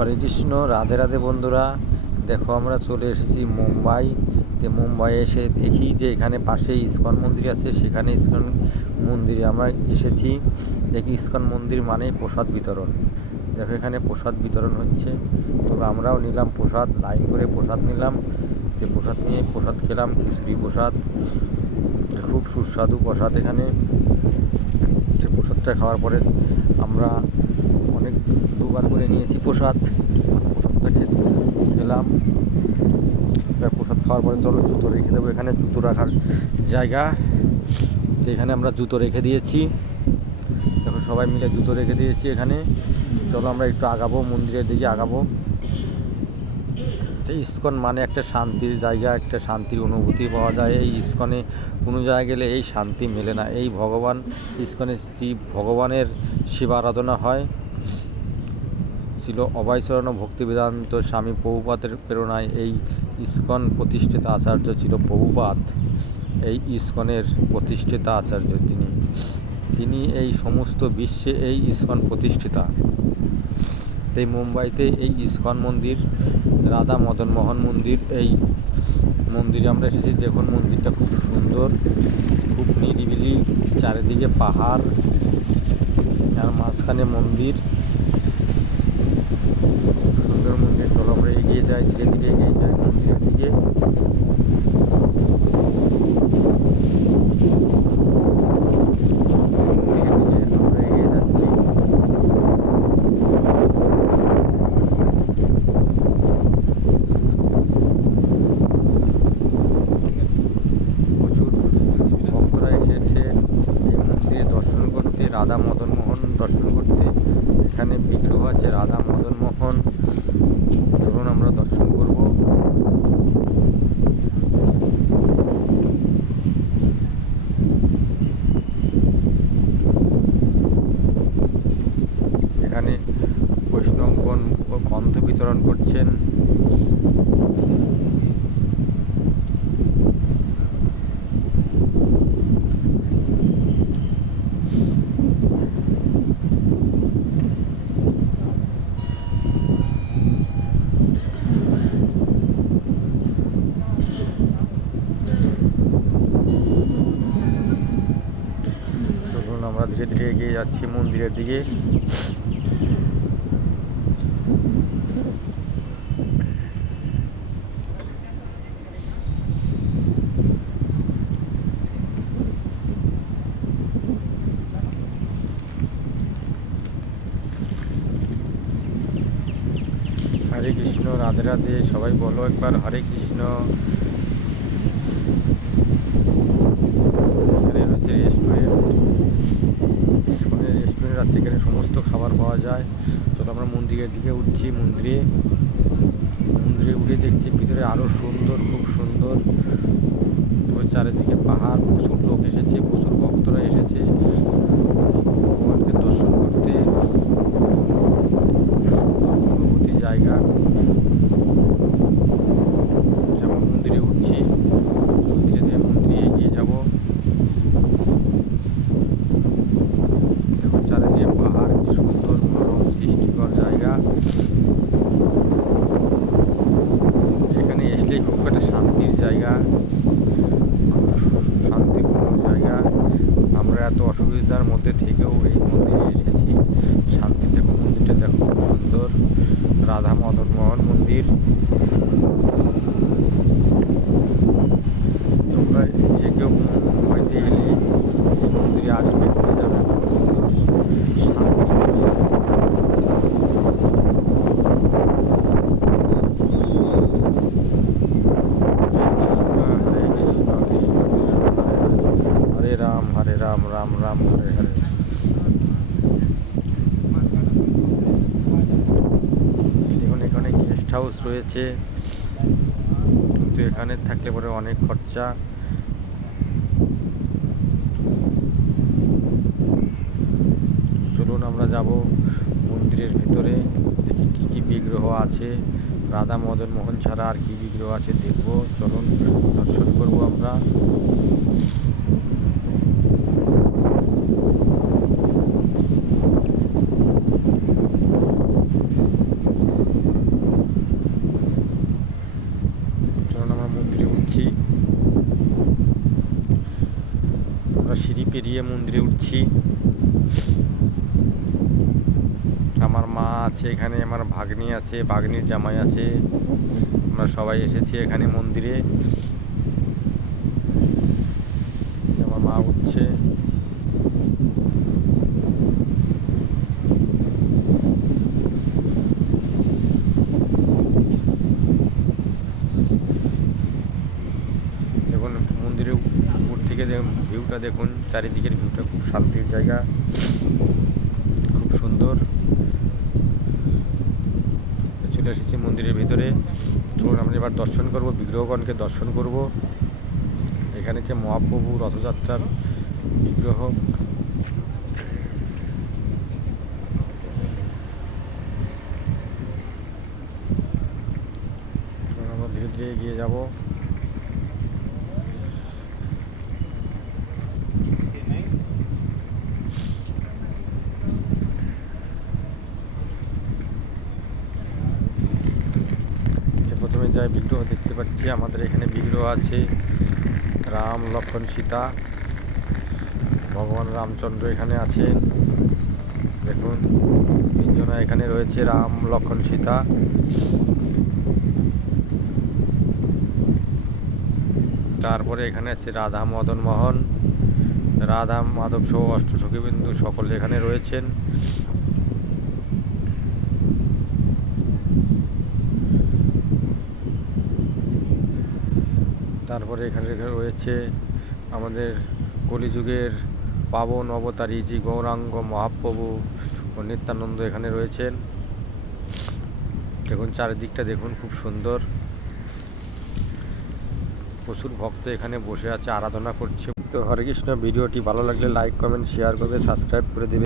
হরে কৃষ্ণ, রাধে রাধে বন্ধুরা। দেখো আমরা চলে এসেছি মুম্বাই। মুম্বাই এসে দেখি যে এখানে পাশে ইসকন মন্দির আছে, সেখানে ইসকন মন্দিরে আমরা এসেছি। দেখি ইসকন মন্দির মানে প্রসাদ বিতরণ। দেখো এখানে প্রসাদ বিতরণ হচ্ছে, তবে আমরাও নিলাম প্রসাদ, লাইন করে প্রসাদ নিলাম। যে প্রসাদ নিয়ে প্রসাদ খেলাম, খিচুড়ি প্রসাদ, খুব সুস্বাদু প্রসাদ। এখানে সে প্রসাদটা খাওয়ার পরে আমরা অনেক দুবার করে নিয়েছি প্রসাদটা খেলাম। প্রসাদ খাওয়ার পরে চলো জুতো রেখে দেবো, এখানে জুতো রাখার জায়গা। এখানে আমরা জুতো রেখে দিয়েছি, দেখো সবাই মিলে জুতো রেখে দিয়েছি এখানে। চলো আমরা একটু আগাবো, মন্দিরের দিকে আগাবো। ইসকন মানে একটা শান্তির জায়গা, একটা শান্তির অনুভূতি পাওয়া যায়। এই ইসকনে কোনো জায়গায় গেলে এই শান্তি মেলে না। এই ভগবান ইসকনে ভগবানের শিব আরাধনা হয়। ছিল অভয়চরণ ভক্তি বেদান্ত স্বামী প্রভুপাদের প্রেরণায় এই ইসকন প্রতিষ্ঠিত আচার্য ছিল প্রভুপাদ। এই ইসকনের প্রতিষ্ঠিতা আচার্য তিনি এই সমস্ত বিশ্বে এই ইসকন প্রতিষ্ঠিতা। এই মুম্বাইতে এই ইসকন মন্দির, রাধা মদন মোহন মন্দির, এই মন্দিরে আমরা এসেছি। দেখুন মন্দিরটা খুব সুন্দর, খুব নিরিবিলি, চারিদিকে পাহাড় আর মাঝখানে মন্দির, সুন্দর মন্দির। চলো আমরা এগিয়ে যাই, ধীরে ধীরে এগিয়ে যাই মন্দিরের দিকে। আমরা এগিয়ে যাচ্ছি। প্রচুর ভক্তরা এসেছে এই মন্দিরে দর্শন করতে, রাধা মদন মোহন দর্শন করতে। এখানে বিগ্রহ আছে রাধা মদন মোহন, চলুন আমরা দর্শন করব। এখানে বৈষ্ণবগণ গন্ধ বিতরণ করছেন। আমরা ধীরে ধীরে এগিয়ে যাচ্ছি মন্দিরের দিকে। হরে কৃষ্ণ, রাধে রাধে, সবাই বলো একবার হরে কৃষ্ণ। এখানে রয়েছে রেস্টুরেন্ট আছে, এখানে সমস্ত খাবার পাওয়া যায়। চলো আমরা মন্দিরের দিকে উঠছি। মন্দিরে উঠে দেখছি ভিতরে আরও সুন্দর, খুব সুন্দর। চারিদিকে পাহাড়, প্রচুর লোক এসেছে, প্রচুর ভক্তরা এসেছে ভগবানকে দর্শন করতে। সুন্দর অনুভূতি জায়গা। যেমন মন্দিরে উঠছি, ধীরে ধীরে মন্দিরে এগিয়ে যাব। দেখো চারিদিকে পাহাড়, কি সুন্দর মনোরম সৃষ্টিকর জায়গা। এখানে এসলেই খুব একটা শান্তির জায়গা, খুব শান্তিপূর্ণ জায়গা। আমরা এত অসুবিধার মধ্যে থেকেও এই মন্দিরে এসেছি শান্তি। দেখো মন্দিরটা দেখো, খুব সুন্দর, রাধা মদন মোহন মন্দির। তোমরা যে কেউ মুম্বাইতে এলে এই মন্দিরে আসবে, ঘুরে যাবে, খুব সুন্দর শান্তি। হরে রাম, রাম রাম হরে হরে। দেখুন এখানে গেস্ট হাউস রয়েছে, কিন্তু এখানে থাকলে পরে অনেক খরচা। চলুন আমরা যাব মন্দিরের ভিতরে, দেখি কি কি বিগ্রহ আছে। রাধা মদন মোহন ছাড়া আর কি বিগ্রহ আছে দেখবো। চলুন দর্শন করবো আমরা। দিয়ে মন্দিরে উঠছি। আমার মা আছে এখানে, আমার ভাগ্নি আছে, ভাগ্নির জামাই আছে, আমরা সবাই এসেছি এখানে মন্দিরে। আমার মা উঠছে। দেখুন মন্দিরের উপর থেকে ভিউটা দেখুন, চারিদিকের ভিউটা খুব শান্তির জায়গা, খুব সুন্দর। চলে এসেছি মন্দিরের ভিতরে। চলুন আমরা এবার দর্শন করব, বিগ্রহগণকে দর্শন করব। এখানে যে মহাপ্রভু রথযাত্রার বিগ্রহ, আমরা ধীরে ধীরে এগিয়ে যাব। প্রথমে যাই বিগ্রহ দেখতে পাচ্ছি, আমাদের এখানে বিগ্রহ আছে রাম, লক্ষ্মণ, সীতা, ভগবান রামচন্দ্র এখানে আছেন। দেখুন তিনজনা এখানে রয়েছে, রাম, লক্ষ্মণ, সীতা। তারপরে এখানে আছে রাধা, মদন মোহন, রাধা মাধব সহ অষ্টসখীবিন্দু সকলে এখানে রয়েছেন। তারপরে এখানে রয়েছে আমাদের কলিযুগের পাবন অবতারী জি গৌরাঙ্গ মহাপ্রভু ও নিত্যানন্দ এখানে রয়েছেন। দেখুন চারিদিকটা দেখুন, খুব সুন্দর। প্রচুর ভক্ত এখানে বসে আছে, আরাধনা করছে। তো হরে কৃষ্ণ। ভিডিওটি ভালো লাগলে লাইক, কমেন্ট, শেয়ার করবে, সাবস্ক্রাইব করে দেবে।